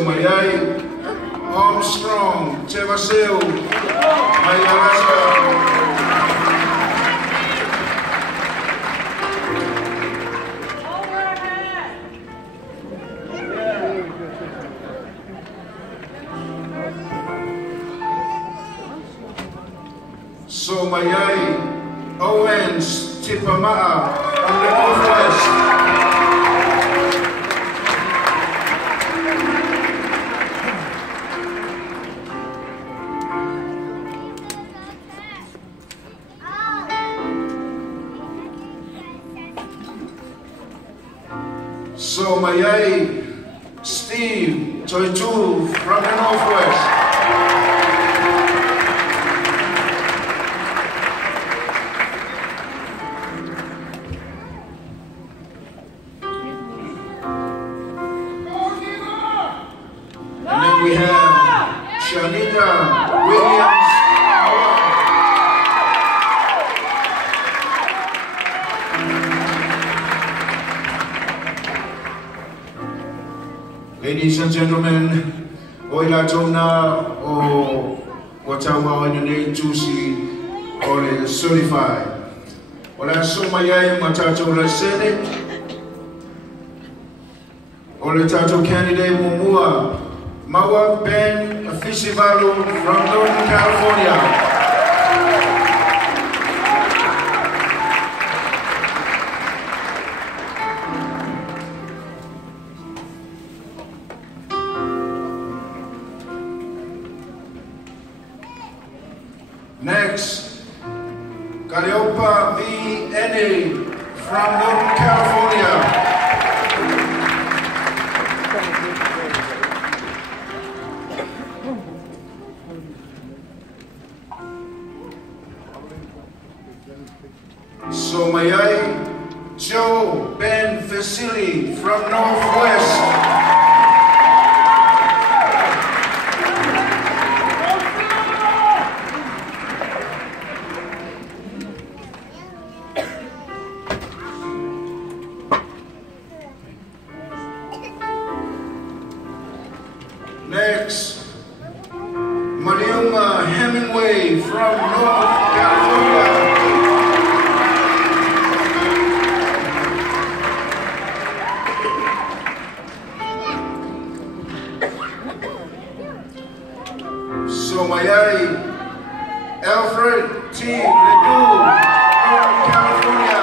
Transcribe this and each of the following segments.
Mayai Armstrong, Tevaseu, Mayalaska. So Mayai Owens, Tipama'a from the Northwest. So Mayai Steve Toitu from the Northwest. And then we have Shanita Williams. Ladies and gentlemen, oila tona o watawa inane tusi ole certified. Ola sumayai matato le Senate. Ole tato candidate Mumua Mawa Ben Afisivalu from Northern California. Next, Calliopa V. Ene from Northern California. So Mayai Joe Ben Vasili from Northwest. Next, Mariuma Hemingway from North California. So Mayai Alfred T. Ledoux, North California.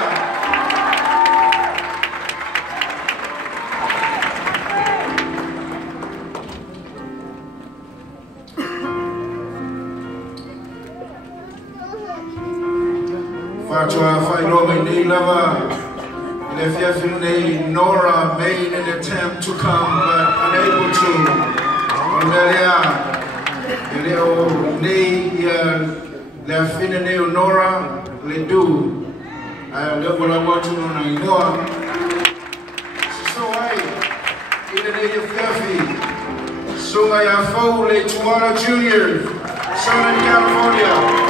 Fatwa Failome Ni Lava, Lefiafine Nora made an attempt to come but unable to. Onelia, Leo Ni Lefine Nora Ledoux. I look what I want to know. So I, Ilene Fiafi, Sumaya Foley Tuana Jr., Southern California.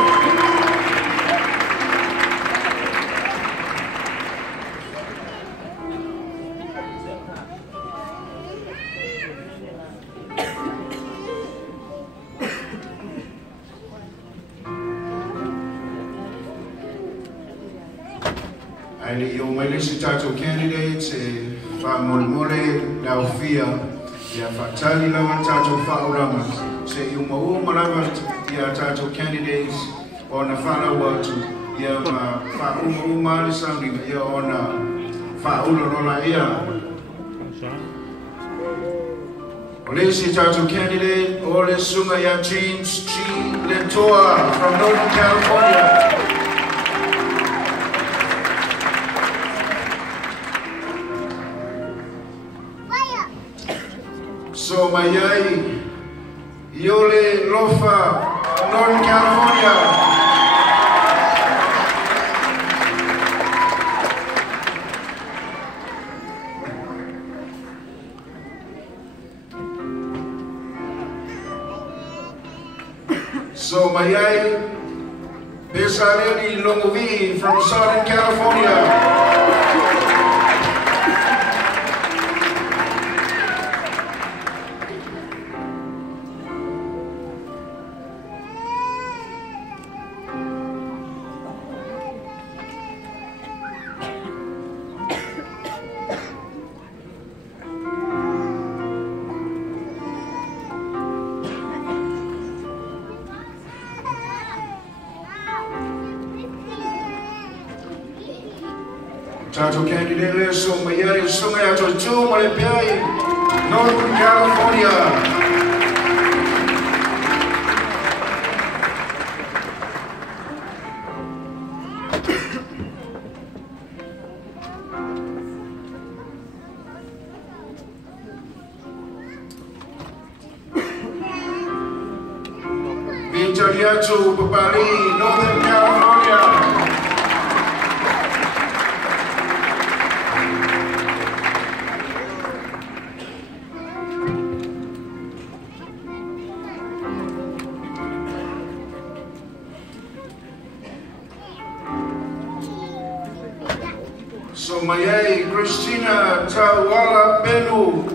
Yung may lisitato candidates fa molmole da ufia ya fatali lawan tato fa uramas se yung malawan ya tato candidates on a fana watu ya fa umali sandi ya ona fa ulola ya lisitato candidate Ole Sumaya James G. Lentoa from Northern California. So Mayai Yole Lofa, Northern California. So Mayai Besareli Longovi from Southern California. Tato candidate le soma yari soma ya to mole pai Northern California. Vinchariacho Papali, Northern California. Somayay Christina Tawala Benu.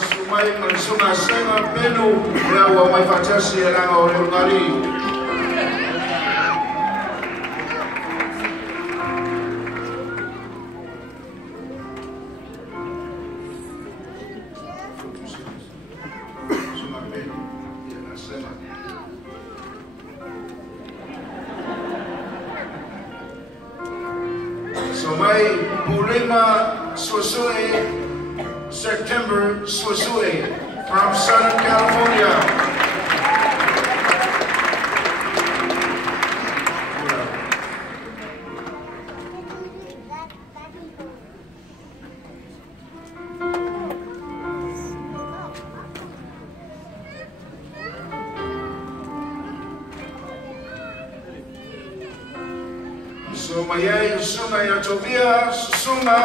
Sumay Mansuna Sema Benu. Yawa may fatasi lang o lungari. So may Pulima Susue, September Susue from Southern California. So mayay suma ya Tobias suma.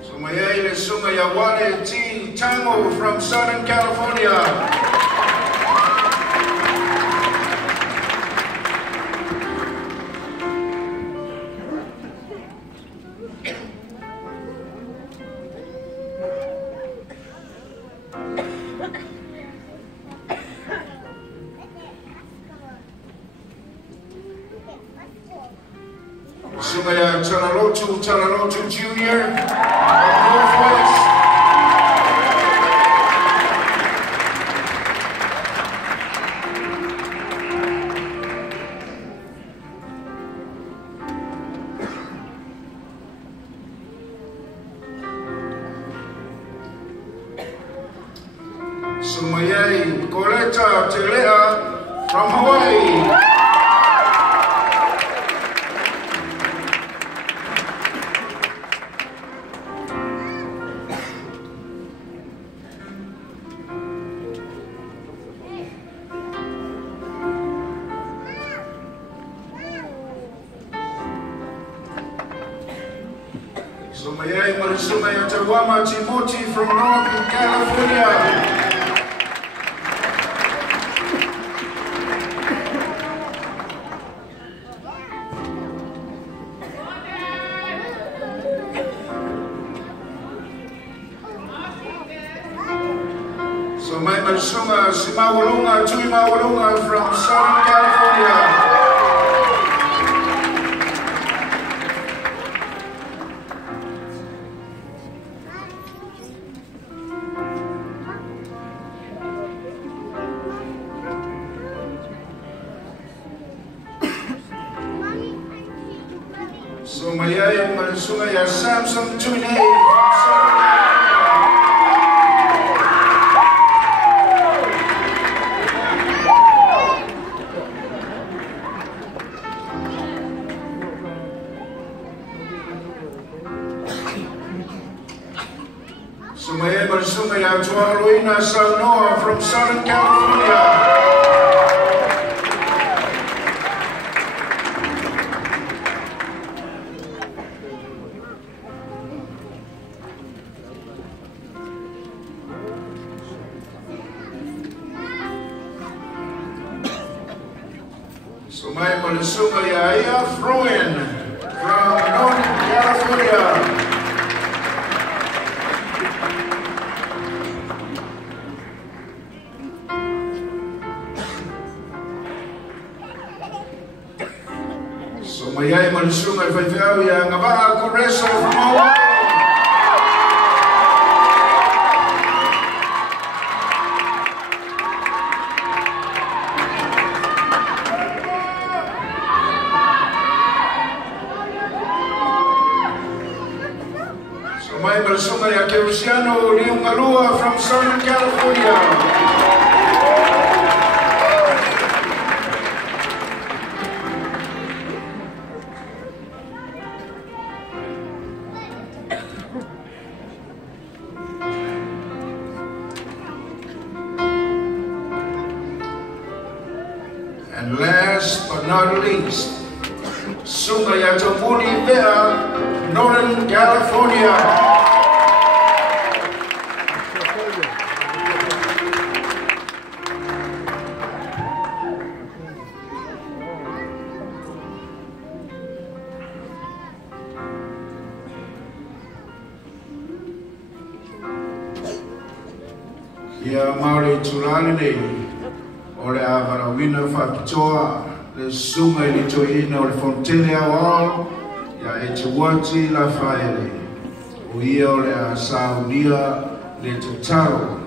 So mayay suma ya Wale T. Tango from Southern California. Sumaya Talalotu Jr. of Northwest. Sumayay Coleta Telea from Hawaii. Sumayay Marisumaya Tawama Timothy from Northern California. So may Marisuma Simawalunga Tuimawalunga from Southern California. So mayay Marisuma ya Samson Tuinay. Sumaya Marisumaya Tuaruina Salnoa from Southern California. Sumaya Marisumaya Fruin from Northern California. So mayay malusungan fayfyaw ya ngaba Correso from Hawaii. So may malusungan ya Kerusiano Liungalua from Southern California. And last but not least, Sungaya Tamuni Vea, Northern California. Ya Maori Tulalini. Ole avara wina whakitoa, le sunga ili tohina ole fontene awao, ya Etiwati la whaere. O ia ole a Saudia le tataro,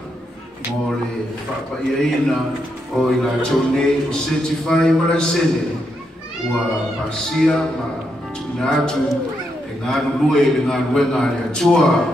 mo le whapaiaina o ila tone certify marasene, ua pasia ma tuna atu, e ngānu lue le ngānu wenga le atua,